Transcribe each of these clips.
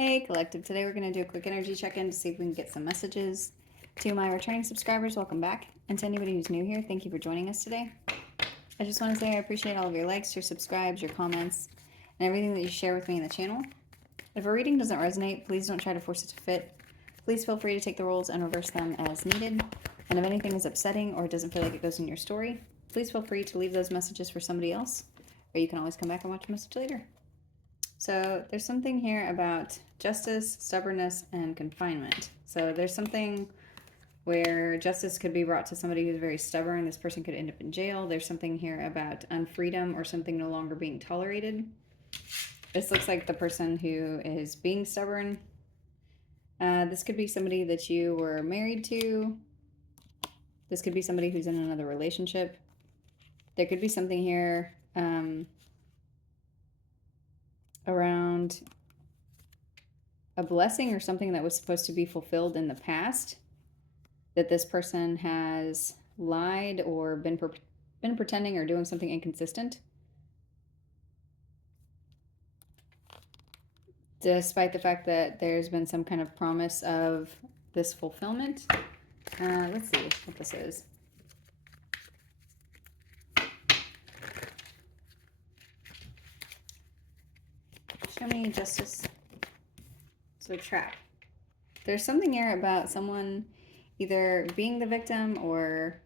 Hey Collective, today we're going to do a quick energy check-in to see if we can get some messages. To my returning subscribers, welcome back. And to anybody who's new here, thank you for joining us today. I just want to say I appreciate all of your likes, your subscribes, your comments, and everything that you share with me in the channel. If a reading doesn't resonate, please don't try to force it to fit. Please feel free to take the roles and reverse them as needed. And if anything is upsetting or it doesn't feel like it goes in your story, please feel free to leave those messages for somebody else, or you can always come back and watch a message later. So there's something here about justice, stubbornness, and confinement. So there's something where justice could be brought to somebody who's very stubborn. This person could end up in jail. There's something here about unfreedom or something no longer being tolerated. This looks like the person who is being stubborn. This could be somebody that you were married to. This could be somebody who's in another relationship. There could be something here around a blessing or something that was supposed to be fulfilled in the past, that this person has lied or been pretending or doing something inconsistent, despite the fact that there's been some kind of promise of this fulfillment. Let's see what this is. Show me justice. So trap. There's something here about someone either being the victim or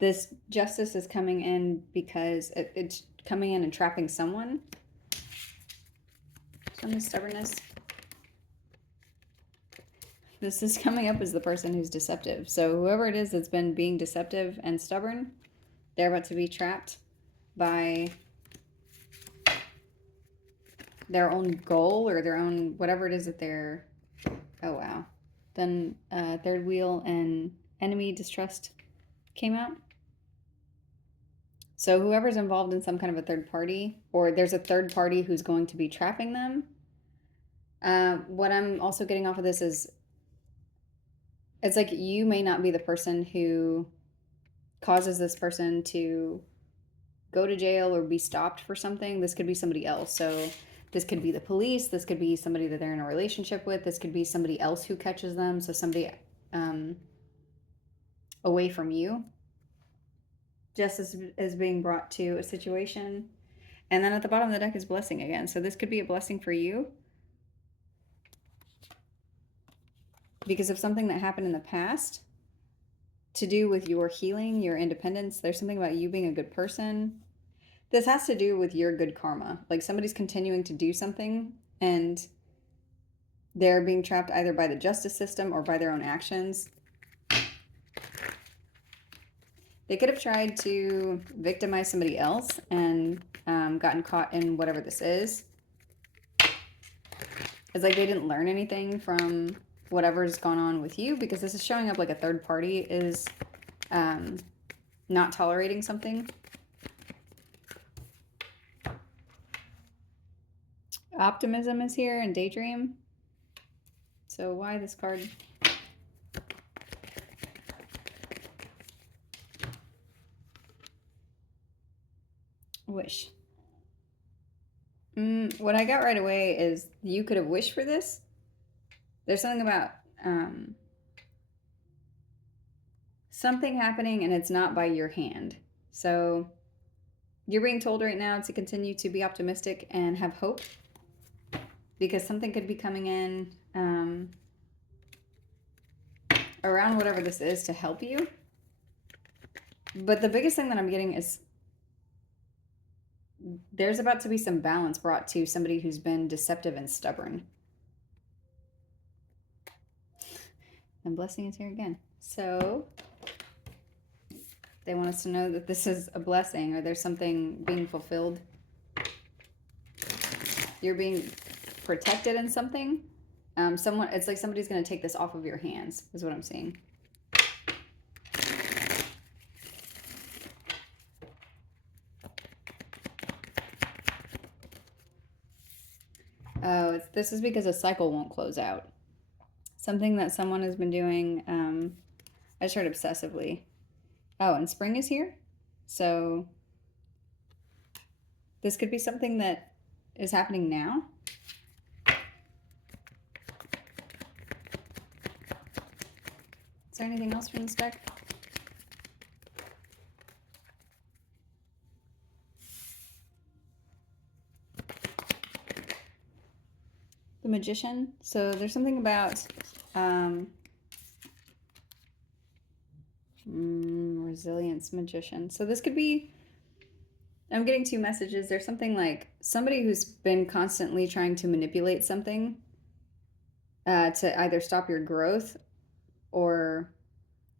this justice is coming in because it's coming in and trapping someone. Show me stubbornness. This is coming up as the person who's deceptive. So whoever it is that's been being deceptive and stubborn, they're about to be trapped by their own goal or their own whatever it is that they're. Oh wow. Then third wheel and enemy distrust came out. So whoever's involved in some kind of a third party, or there's a third party who's going to be trapping them. What I'm also getting off of this is it's like you may not be the person who causes this person to go to jail or be stopped for something. This could be somebody else. So this could be the police. This could be somebody that they're in a relationship with. This could be somebody else who catches them. So somebody away from you. Justice is being brought to a situation. And then at the bottom of the deck is blessing again. So this could be a blessing for you because of something that happened in the past to do with your healing, your independence. There's something about you being a good person. This has to do with your good karma. Like somebody's continuing to do something and they're being trapped either by the justice system or by their own actions. They could have tried to victimize somebody else and gotten caught in whatever this is. It's like they didn't learn anything from whatever's gone on with you, because this is showing up like a third party is not tolerating something. Optimism is here and daydream. So why this card? Wish. What I got right away is you could have wished for this. There's something about something happening and it's not by your hand. So you're being told right now to continue to be optimistic and have hope, because something could be coming in around whatever this is to help you. But the biggest thing that I'm getting is there's about to be some balance brought to somebody who's been deceptive and stubborn. And blessing is here again. So they want us to know that this is a blessing, or there's something being fulfilled. You're being protected in something. It's like somebody's going to take this off of your hands, is what I'm seeing. Oh, this is because a cycle won't close out. Something that someone has been doing, I just heard obsessively. Oh, and spring is here. So this could be something that is happening now. Is there anything else from this deck? The Magician. So there's something about resilience. Magician. So this could be, I'm getting two messages. There's something like somebody who's been constantly trying to manipulate something to either stop your growth or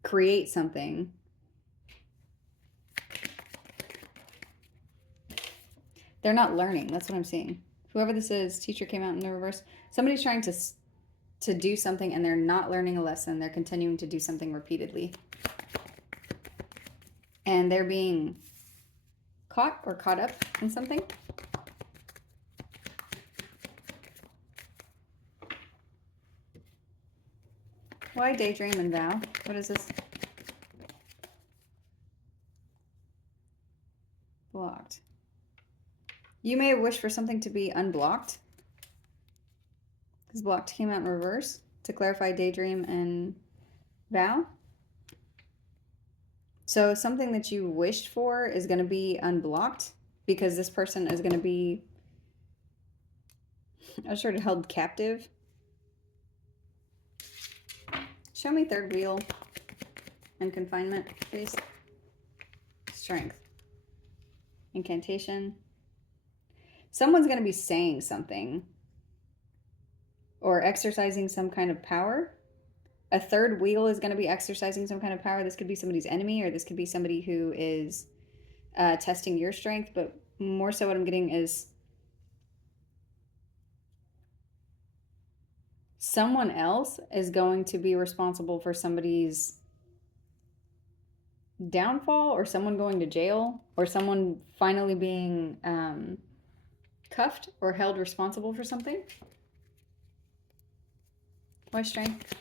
create something. They're not learning. That's what I'm seeing. Whoever this is, teacher came out in the reverse. Somebody's trying to do something and they're not learning a lesson. They're continuing to do something repeatedly. And they're being caught or caught up in something. Why daydream and vow? What is this? Blocked. You may have wished for something to be unblocked. Because blocked came out in reverse to clarify daydream and vow. So something that you wished for is going to be unblocked because this person is going to be sort of held captive. Show me third wheel and confinement, please. Strength. Incantation. Someone's going to be saying something or exercising some kind of power. A third wheel is going to be exercising some kind of power. This could be somebody's enemy, or this could be somebody who is testing your strength. But more so what I'm getting is someone else is going to be responsible for somebody's downfall, or someone going to jail, or someone finally being cuffed or held responsible for something. Why strength?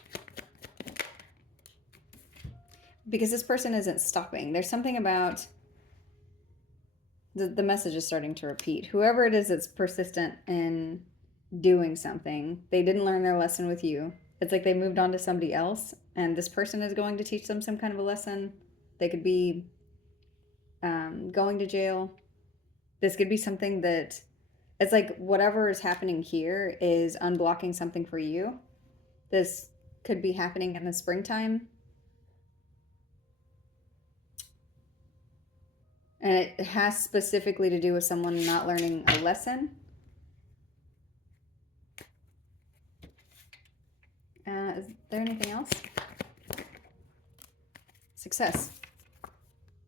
Because this person isn't stopping. There's something about the message is starting to repeat. Whoever it is that's persistent in doing something, they didn't learn their lesson with you. It's like they moved on to somebody else, and this person is going to teach them some kind of a lesson. They could be going to jail. This could be something that, it's like whatever is happening here is unblocking something for you. This could be happening in the springtime. And it has specifically to do with someone not learning a lesson. Is there anything else? Success.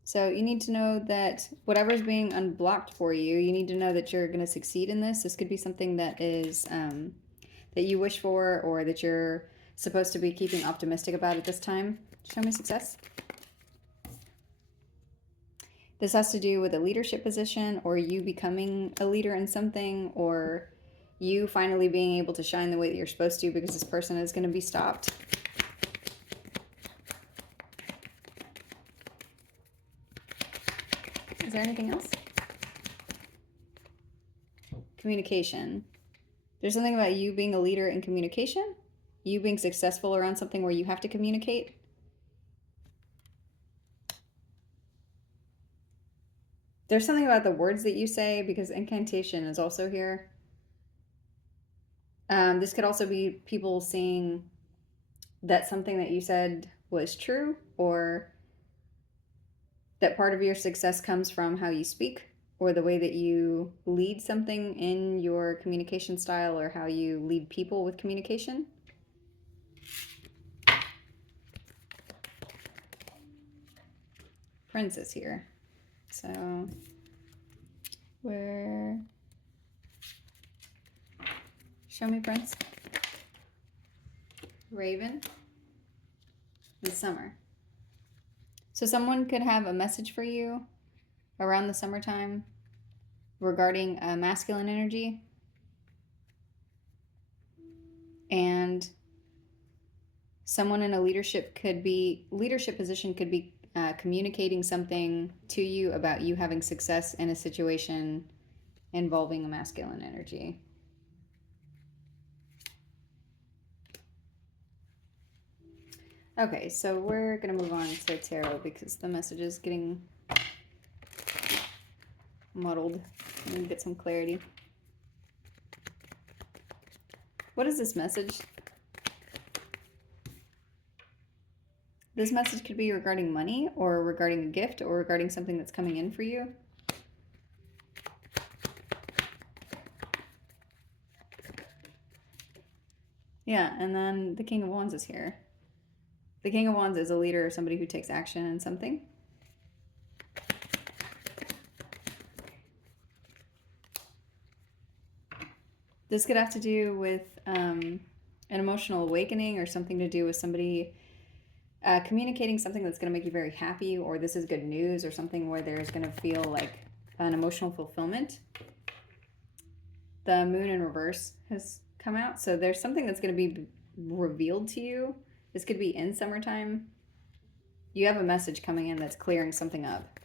So you need to know that whatever's being unblocked for you, you need to know that you're going to succeed in this. This could be something that is that you wish for, or that you're supposed to be keeping optimistic about at this time. Show me success. This has to do with a leadership position, or you becoming a leader in something, or you finally being able to shine the way that you're supposed to, because this person is going to be stopped. Is there anything else? Communication. There's something about you being a leader in communication, you being successful around something where you have to communicate. There's something about the words that you say, because incantation is also here. This could also be people seeing that something that you said was true, or that part of your success comes from how you speak, or the way that you lead something in your communication style, or how you lead people with communication. Princess here. So, where... Show me Prince. Raven. And summer. So someone could have a message for you around the summertime regarding masculine energy. And someone in a leadership position could be communicating something to you about you having success in a situation involving a masculine energy. Okay, so we're going to move on to tarot because the message is getting muddled. I need to get some clarity. What is this message? This message could be regarding money or regarding a gift or regarding something that's coming in for you. Yeah, and then the King of Wands is here. The King of Wands is a leader or somebody who takes action in something. This could have to do with an emotional awakening or something to do with somebody communicating something that's going to make you very happy, or this is good news or something where there's going to feel like an emotional fulfillment. The moon in reverse has come out, so there's something that's going to be revealed to you. This could be in summertime. You have a message coming in that's clearing something up.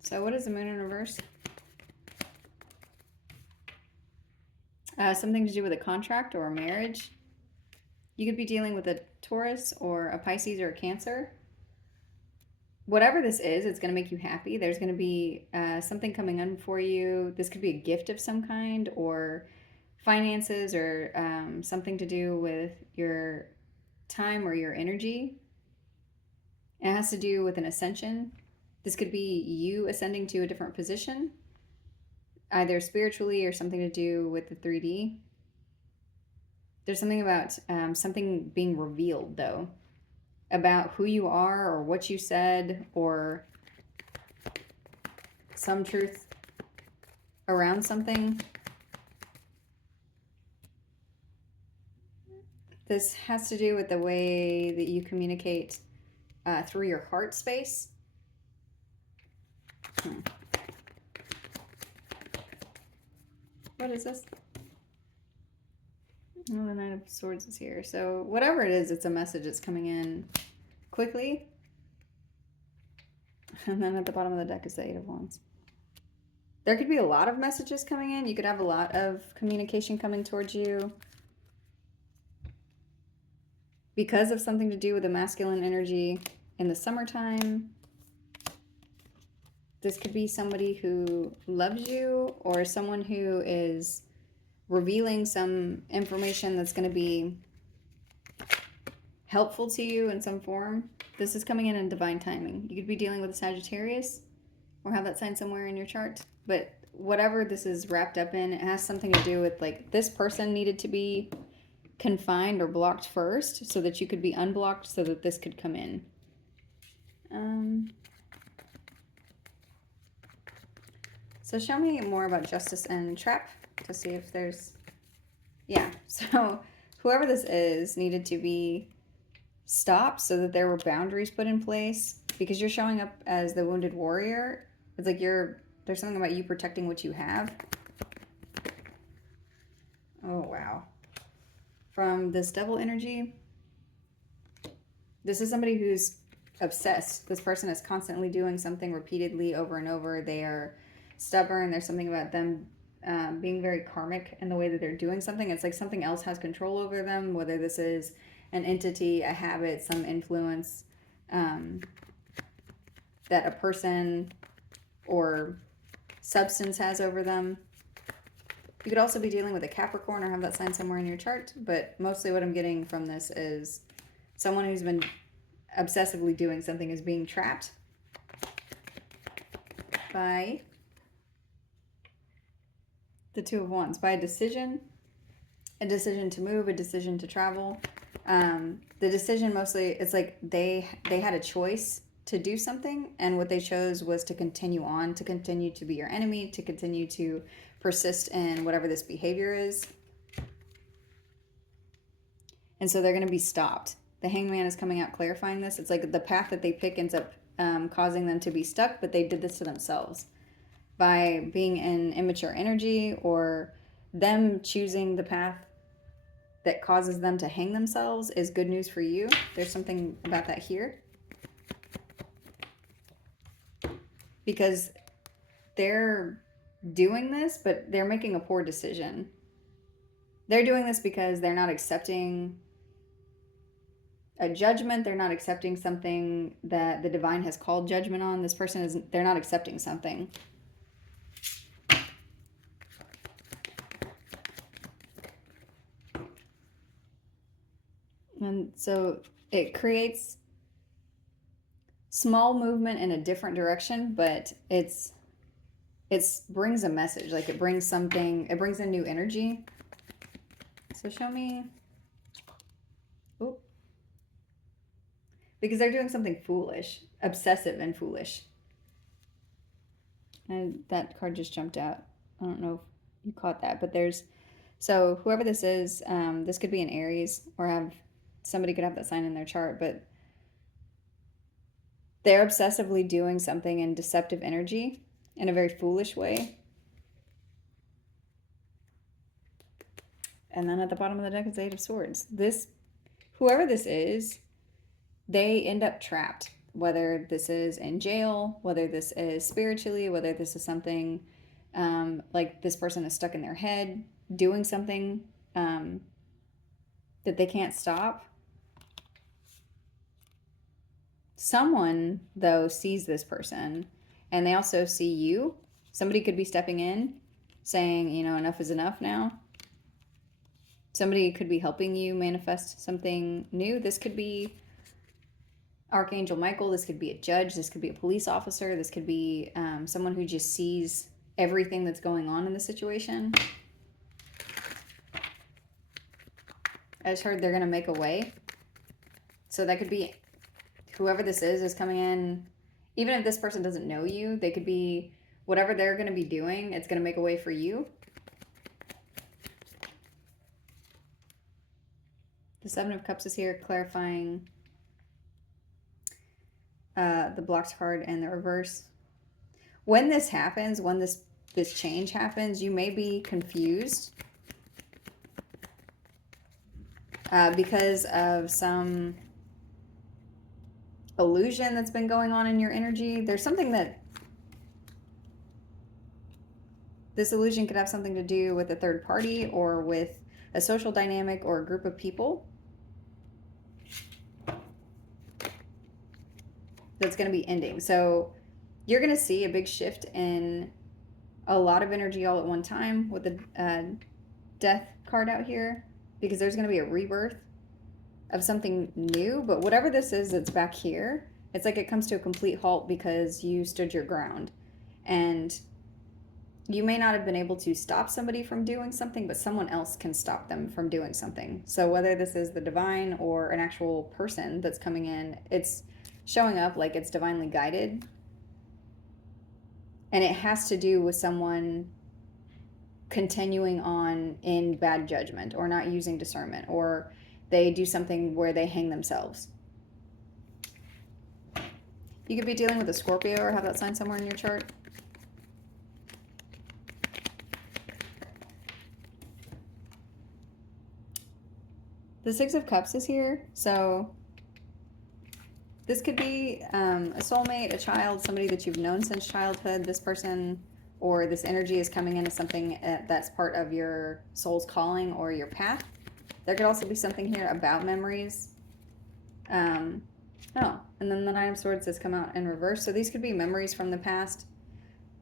So what is the moon in reverse? Something to do with a contract or a marriage. You could be dealing with a Taurus or a Pisces or a Cancer. Whatever this is, it's going to make you happy. There's going to be something coming in for you. This could be a gift of some kind, or finances, or something to do with your time or your energy. It has to do with an ascension. This could be you ascending to a different position, either spiritually or something to do with the 3D. There's something about something being revealed, though, about who you are or what you said, or some truth around something. This has to do with the way that you communicate through your heart space. What is this? Oh, the Knight of Swords is here. So whatever it is, it's a message that's coming in quickly. And then at the bottom of the deck is the Eight of Wands. There could be a lot of messages coming in. You could have a lot of communication coming towards you because of something to do with the masculine energy in the summertime. This could be somebody who loves you, or someone who is revealing some information that's going to be helpful to you in some form. This is coming in divine timing. You could be dealing with a Sagittarius or have that sign somewhere in your chart. But whatever this is wrapped up in, it has something to do with, like, this person needed to be confined or blocked first so that you could be unblocked so that this could come in. So show me more about justice and trap to see if there's... Yeah, so whoever this is needed to be stopped so that there were boundaries put in place, because you're showing up as the wounded warrior. It's like there's something about you protecting what you have. Oh, wow. From this Devil energy, this is somebody who's obsessed. This person is constantly doing something repeatedly over and over. They are stubborn. There's something about them being very karmic in the way that they're doing something. It's like something else has control over them, whether this is an entity, a habit, some influence that a person or substance has over them. You could also be dealing with a Capricorn or have that sign somewhere in your chart, but mostly what I'm getting from this is someone who's been obsessively doing something is being trapped by the Two of Wands, by a decision to move, a decision to travel. The decision mostly, it's like they had a choice to do something, and what they chose was to continue on, to continue to be your enemy, to continue to persist in whatever this behavior is. And so they're going to be stopped. The Hangman is coming out clarifying this. It's like the path that they pick ends up causing them to be stuck, but they did this to themselves by being in immature energy, or them choosing the path that causes them to hang themselves is good news for you. There's something about that here. Because they're doing this, but they're making a poor decision. They're doing this because they're not accepting a judgment. They're not accepting something that the divine has called judgment on. This person isn't, they're not accepting something. And so it creates small movement in a different direction, but it brings a message. Like it brings something, it brings a new energy. So show me. Oop. Because they're doing something foolish, obsessive and foolish. And that card just jumped out. I don't know if you caught that, but so whoever this is, this could be an Aries or somebody could have that sign in their chart, but they're obsessively doing something in deceptive energy in a very foolish way. And then at the bottom of the deck is the Eight of Swords. Whoever this is, they end up trapped, whether this is in jail, whether this is spiritually, whether this is something like this person is stuck in their head doing something that they can't stop. Someone, though, sees this person, and they also see you. Somebody could be stepping in saying, enough is enough now. Somebody could be helping you manifest something new. This could be Archangel Michael. This could be a judge. This could be a police officer. This could be someone who just sees everything that's going on in the situation. I just heard they're going to make a way. So that could be whoever this is coming in. Even if this person doesn't know you, they could be, whatever they're going to be doing, it's going to make a way for you. The Seven of Cups is here, clarifying the blocked card and the reverse. When this happens, when this change happens, you may be confused because of some illusion that's been going on in your energy. There's something that this illusion could have something to do with a third party or with a social dynamic or a group of people that's going to be ending. So you're going to see a big shift in a lot of energy all at one time with the death card out here, because there's going to be a rebirth of something new. But whatever this is that's back here, it's like it comes to a complete halt because you stood your ground. And you may not have been able to stop somebody from doing something, but someone else can stop them from doing something. So whether this is the divine or an actual person that's coming in, it's showing up like it's divinely guided. And it has to do with someone continuing on in bad judgment or not using discernment, or they do something where they hang themselves. You could be dealing with a Scorpio or have that sign somewhere in your chart. The Six of Cups is here, so this could be a soulmate, a child, somebody that you've known since childhood. This person or this energy is coming into something that's part of your soul's calling or your path. There could also be something here about memories. And then the Nine of Swords has come out in reverse. So these could be memories from the past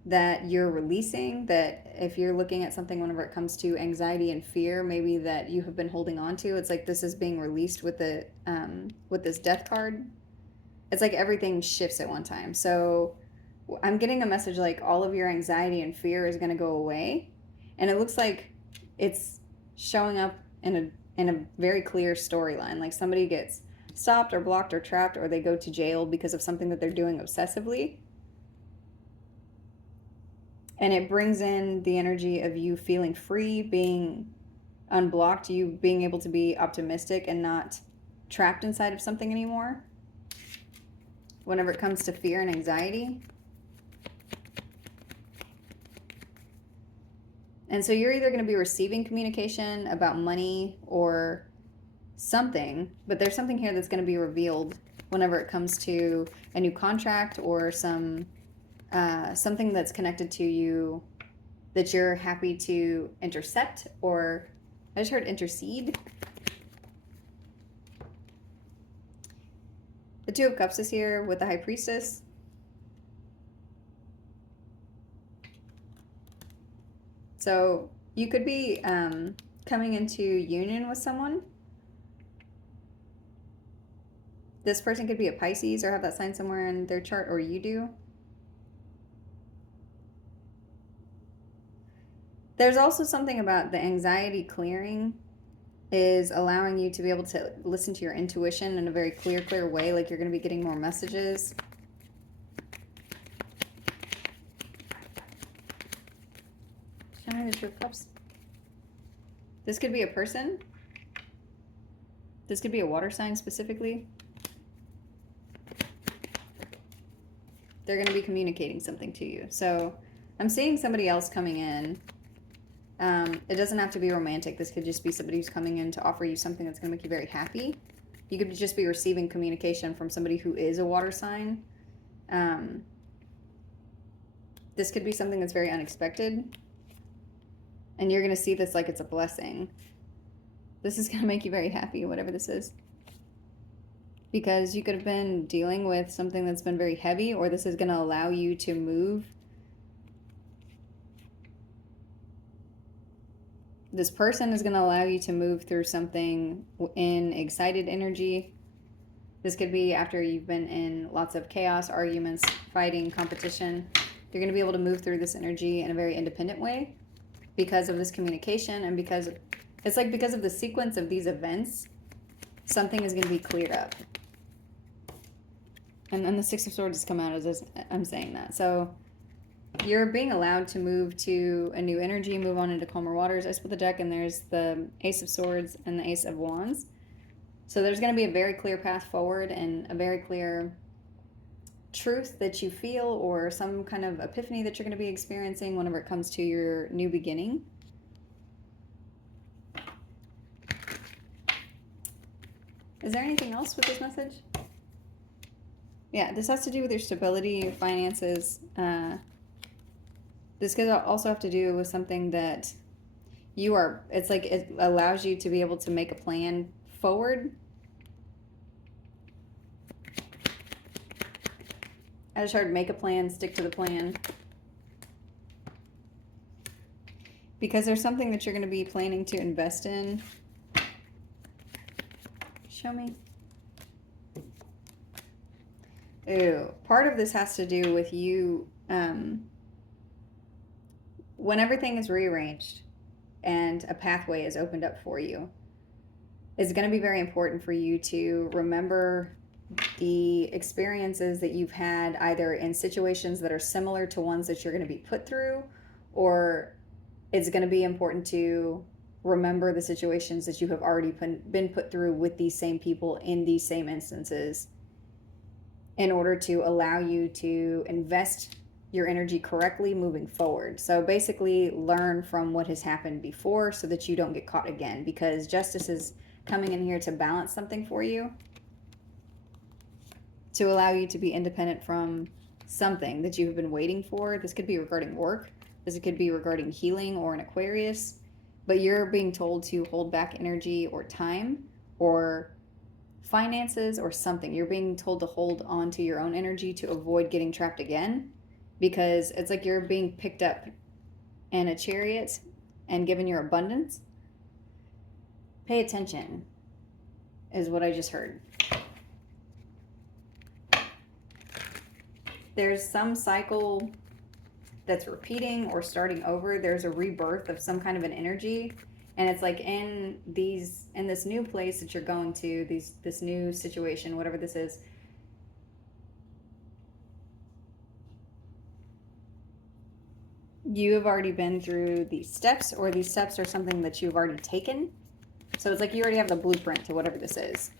that you're releasing, that if you're looking at something whenever it comes to anxiety and fear, maybe that you have been holding on to, it's like this is being released with the with this death card. It's like everything shifts at one time. So I'm getting a message like all of your anxiety and fear is going to go away, and it looks like it's showing up in a very clear storyline. Like somebody gets stopped or blocked or trapped, or they go to jail because of something that they're doing obsessively. And it brings in the energy of you feeling free, being unblocked, you being able to be optimistic and not trapped inside of something anymore. Whenever it comes to fear and anxiety. And so you're either going to be receiving communication about money or something, but there's something here that's going to be revealed whenever it comes to a new contract or some something that's connected to you that you're happy to intercept, or I just heard intercede. The Two of Cups is here with the High Priestess. So you could be coming into union with someone. This person could be a Pisces or have that sign somewhere in their chart, or you do. There's also something about the anxiety clearing is allowing you to be able to listen to your intuition in a very clear way, like you're going to be getting more messages. Show me the Two of Cups. This could be a person. This could be a water sign specifically. They're going to be communicating something to you. So I'm seeing somebody else coming in. It doesn't have to be romantic. This could just be somebody who's coming in to offer you something that's going to make you very happy. You could just be receiving communication from somebody who is a water sign. This could be something that's very unexpected. And you're going to see this like it's a blessing. This is going to make you very happy, whatever this is. Because you could have been dealing with something that's been very heavy, or this is going to allow you to move. This person is going to allow you to move through something in excited energy. This could be after you've been in lots of chaos, arguments, fighting, competition. You're going to be able to move through this energy in a very independent way because of this communication, and because it's like because of the sequence of these events, something is going to be cleared up. And then the Six of Swords has come out as I'm saying that. So you're being allowed to move to a new energy, move on into calmer waters. I split the deck, and there's the Ace of Swords and the Ace of Wands. So there's going to be a very clear path forward and a very clear truth that you feel, or some kind of epiphany that you're going to be experiencing whenever it comes to your new beginning. Is there anything else with this message? Yeah, this has to do with your stability, your finances. This could also have to do with something that you are, it's like it allows you to be able to make a plan forward. I just heard make a plan, stick to the plan. Because there's something that you're going to be planning to invest in. Show me. Ooh, part of this has to do with you, when everything is rearranged and a pathway is opened up for you, it's going to be very important for you to remember the experiences that you've had, either in situations that are similar to ones that you're going to be put through, or it's going to be important to remember the situations that you have already been put through with these same people in these same instances, in order to allow you to invest your energy correctly moving forward. So basically learn from what has happened before so that you don't get caught again, because justice is coming in here to balance something for you, to allow you to be independent from something that you have been waiting for. This could be regarding work. This could be regarding healing or an Aquarius, but you're being told to hold back energy or time or finances or something. You're being told to hold on to your own energy to avoid getting trapped again, because it's like you're being picked up in a chariot and given your abundance. Pay attention is what I just heard. There's some cycle that's repeating or starting over. There's a rebirth of some kind of an energy, and it's like in this new place that you're going to, this new situation, whatever this is, you have already been through these steps, or these steps are something that you've already taken. So it's like you already have the blueprint to whatever this is.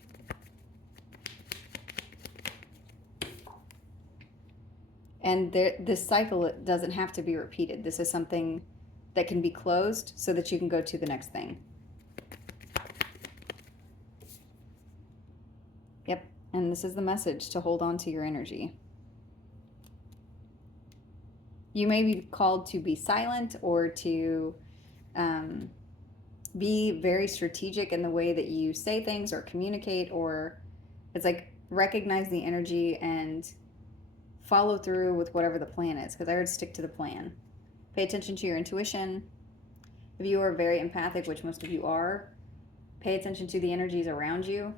And this cycle doesn't have to be repeated. This is something that can be closed so that you can go to the next thing. Yep, and this is the message, to hold on to your energy. You may be called to be silent or to be very strategic in the way that you say things or communicate, or it's like recognize the energy and follow through with whatever the plan is, because I heard stick to the plan. Pay attention to your intuition. If you are very empathic, which most of you are, pay attention to the energies around you,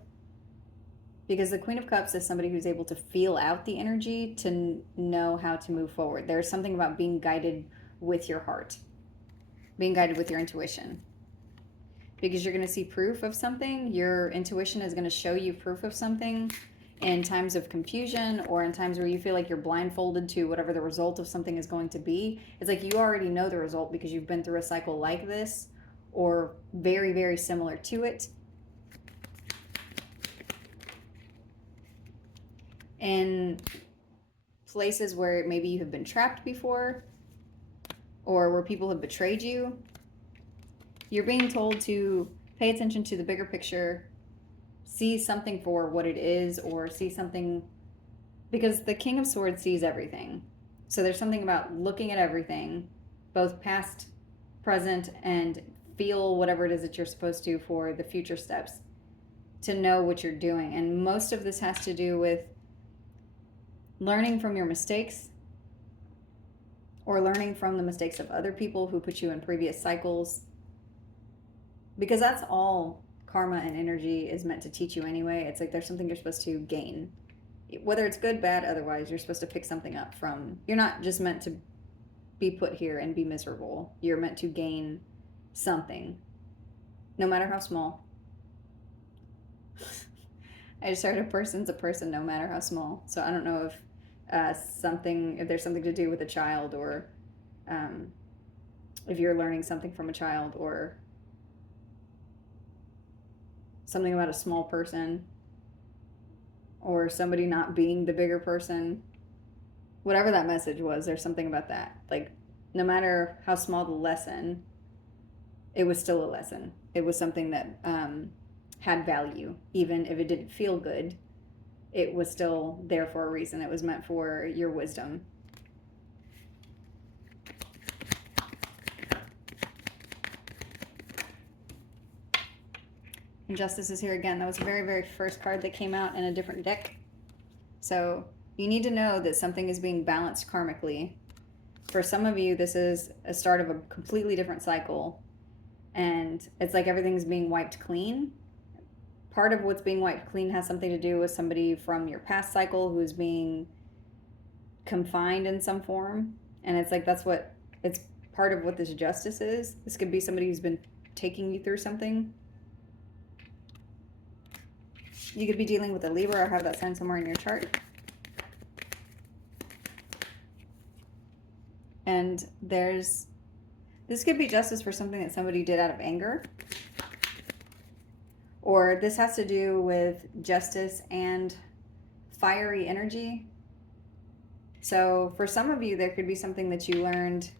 because the Queen of Cups is somebody who's able to feel out the energy to know how to move forward. There's something about being guided with your heart, being guided with your intuition, because you're going to see proof of something. Your intuition is going to show you proof of something in times of confusion, or in times where you feel like you're blindfolded to whatever the result of something is going to be. It's like you already know the result because you've been through a cycle like this or very, very similar to it. In places where maybe you have been trapped before, or where people have betrayed you, you're being told to pay attention to the bigger picture, see something for what it is, or see something, because the King of Swords sees everything. So there's something about looking at everything, both past, present, and feel whatever it is that you're supposed to for the future steps, to know what you're doing. And most of this has to do with learning from your mistakes, or learning from the mistakes of other people who put you in previous cycles, because that's all karma and energy is meant to teach you anyway. It's like there's something you're supposed to gain, whether it's good, bad, otherwise. You're supposed to pick something up from. You're not just meant to be put here and be miserable. You're meant to gain something, no matter how small. I just heard a person's a person no matter how small. So I don't know if if there's something to do with a child, or if you're learning something from a child, or something about a small person, or somebody not being the bigger person. Whatever that message was, there's something about that. Like, no matter how small the lesson, it was still a lesson. It was something that had value. Even if it didn't feel good, it was still there for a reason. It was meant for your wisdom. Injustice is here again. That was the very, very first card that came out in a different deck. So you need to know that something is being balanced karmically. For some of you, this is a start of a completely different cycle, and it's like everything's being wiped clean. Part of what's being wiped clean has something to do with somebody from your past cycle who is being confined in some form. And it's like it's part of what this justice is. This could be somebody who's been taking you through something. You could be dealing with a Libra, or have that sign somewhere in your chart. And this could be justice for something that somebody did out of anger. Or this has to do with justice and fiery energy. So for some of you, there could be something that you learned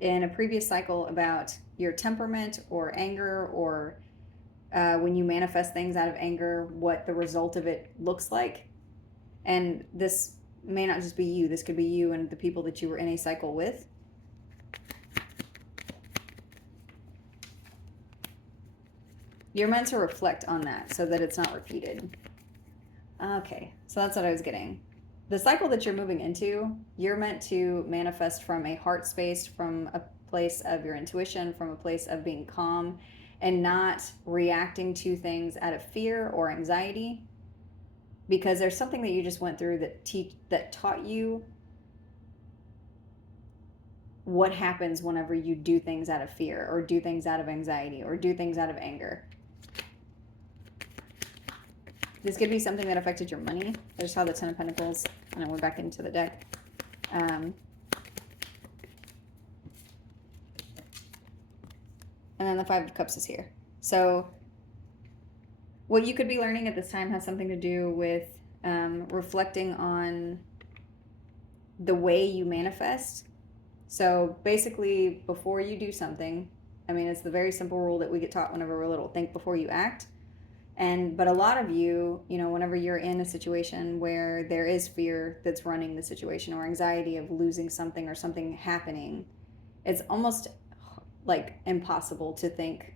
in a previous cycle about your temperament or anger, or when you manifest things out of anger, what the result of it looks like. And this may not just be you. This could be you and the people that you were in a cycle with. You're meant to reflect on that so that it's not repeated. Okay, so that's what I was getting. The cycle that you're moving into, you're meant to manifest from a heart space, from a place of your intuition, from a place of being calm and not reacting to things out of fear or anxiety, because there's something that you just went through that taught you what happens whenever you do things out of fear, or do things out of anxiety, or do things out of anger. This could be something that affected your money. I just saw the Ten of Pentacles, and I went back into the deck. And then the Five of Cups is here. So what you could be learning at this time has something to do with reflecting on the way you manifest. So basically, before you do something, I mean, it's the very simple rule that we get taught whenever we're little: think before you act. But a lot of you, whenever you're in a situation where there is fear that's running the situation, or anxiety of losing something or something happening, it's almost like impossible to think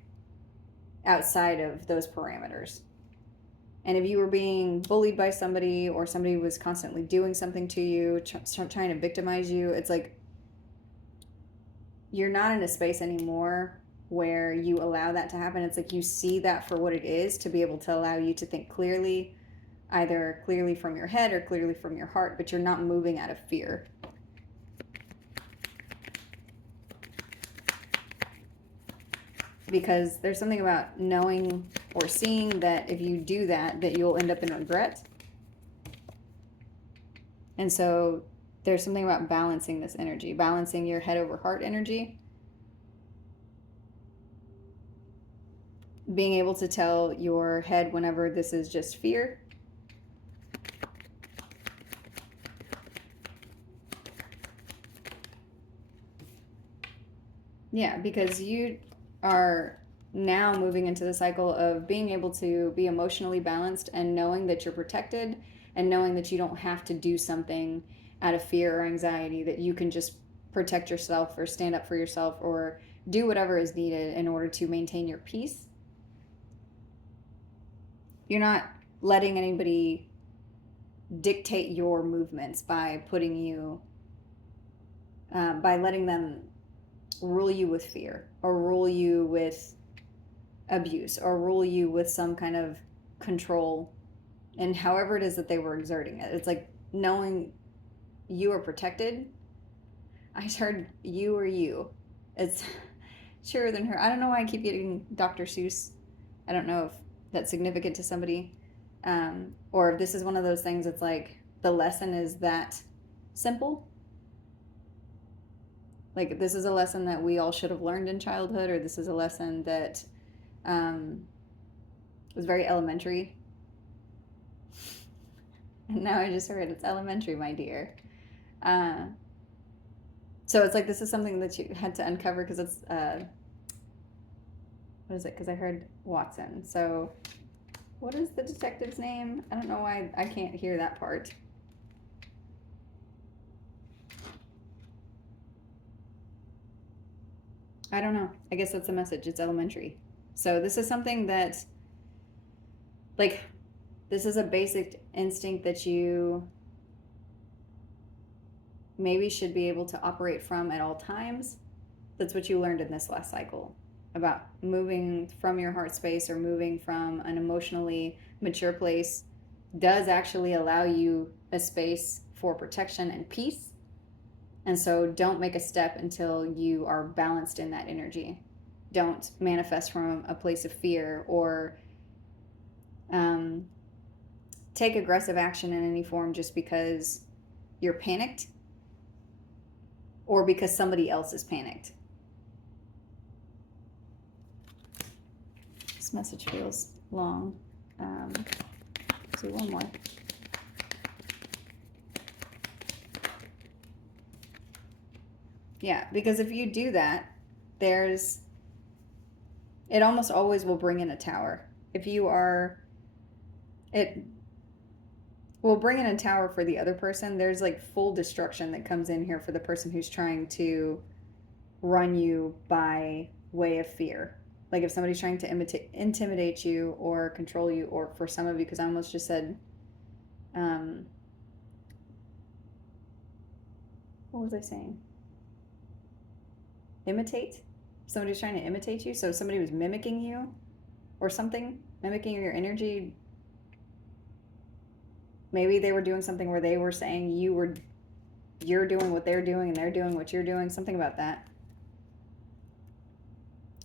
outside of those parameters. And if you were being bullied by somebody, or somebody was constantly doing something to you, trying to victimize you, it's like you're not in a space anymore where you allow that to happen. It's like you see that for what it is, to be able to allow you to think clearly, either clearly from your head or clearly from your heart, but you're not moving out of fear. Because there's something about knowing or seeing that if you do that, that you'll end up in regret. And so there's something about balancing this energy, balancing your head over heart energy. Being able to tell your head whenever this is just fear. Yeah, because you are now moving into the cycle of being able to be emotionally balanced and knowing that you're protected, and knowing that you don't have to do something out of fear or anxiety, that you can just protect yourself or stand up for yourself or do whatever is needed in order to maintain your peace. You're not letting anybody dictate your movements by putting you, by letting them rule you with fear, or rule you with abuse, or rule you with some kind of control, and however it is that they were exerting it. It's like knowing you are protected. I heard you or you. It's surer than her. I don't know why I keep getting Dr. Seuss. I don't know if that's significant to somebody, or if this is one of those things. It's like the lesson is that simple. Like, this is a lesson that we all should have learned in childhood, or this is a lesson that was very elementary. And now I just heard it's elementary, my dear. So it's like this is something that you had to uncover, because it's, what is it? Because I heard Watson. So what is the detective's name? I don't know why I can't hear that part. I don't know. I guess that's the message. It's elementary. So this is something that, like, this is a basic instinct that you maybe should be able to operate from at all times. That's what you learned in this last cycle, about moving from your heart space, or moving from an emotionally mature place, does actually allow you a space for protection and peace. And so don't make a step until you are balanced in that energy. Don't manifest from a place of fear, or take aggressive action in any form just because you're panicked, or because somebody else is panicked. This message feels long. Let's do one more. Yeah, because if you do that, it almost always will bring in a tower. If you are, it will bring in a tower for the other person. There's like full destruction that comes in here for the person who's trying to run you by way of fear. Like if somebody's trying to intimidate you or control you, or for some of you, because I almost just said, what was I saying? Imitate? Somebody's trying to imitate you. So somebody was mimicking you or something, mimicking your energy. Maybe they were doing something where they were saying you're doing what they're doing and they're doing what you're doing. Something about that.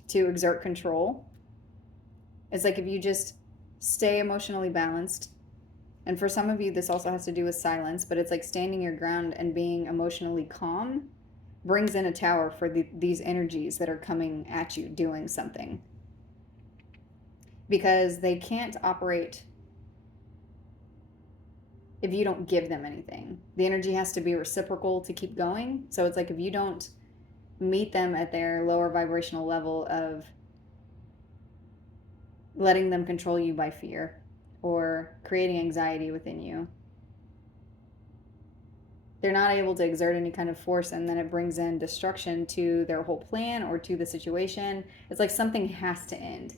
To exert control. It's like if you just stay emotionally balanced. And for some of you, this also has to do with silence, but it's like standing your ground and being emotionally calm brings in a tower for these energies that are coming at you doing something. Because they can't operate if you don't give them anything. The energy has to be reciprocal to keep going. So it's like if you don't meet them at their lower vibrational level of letting them control you by fear or creating anxiety within you. They're not able to exert any kind of force, and then it brings in destruction to their whole plan or to the situation. It's like something has to end.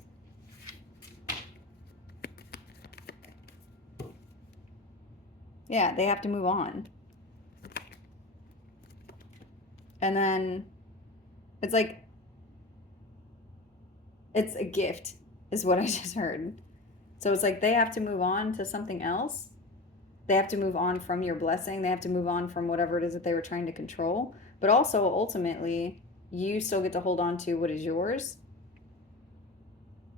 Yeah, they have to move on. And then it's like, it's a gift, is what I just heard. So it's like they have to move on to something else. They have to move on from your blessing. They have to move on from whatever it is that they were trying to control. But also, ultimately, you still get to hold on to what is yours.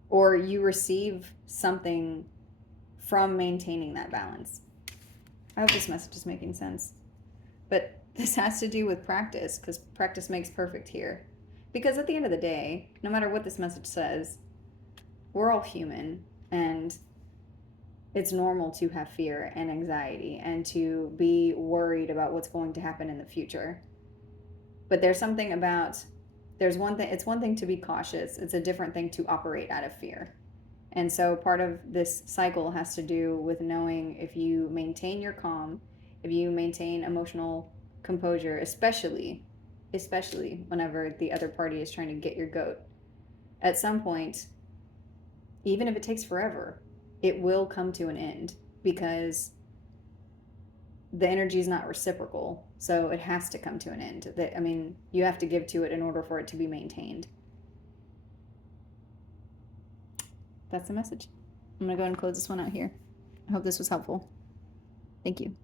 Or you receive something from maintaining that balance. I hope this message is making sense. But this has to do with practice, because practice makes perfect here. Because at the end of the day, no matter what this message says, we're all human, and it's normal to have fear and anxiety and to be worried about what's going to happen in the future. But there's something about, it's one thing to be cautious. It's a different thing to operate out of fear. And so part of this cycle has to do with knowing if you maintain your calm, if you maintain emotional composure, especially whenever the other party is trying to get your goat. At some point, even if it takes forever, it will come to an end, because the energy is not reciprocal. So it has to come to an end. I mean, you have to give to it in order for it to be maintained. That's the message. I'm going to go ahead and close this one out here. I hope this was helpful. Thank you.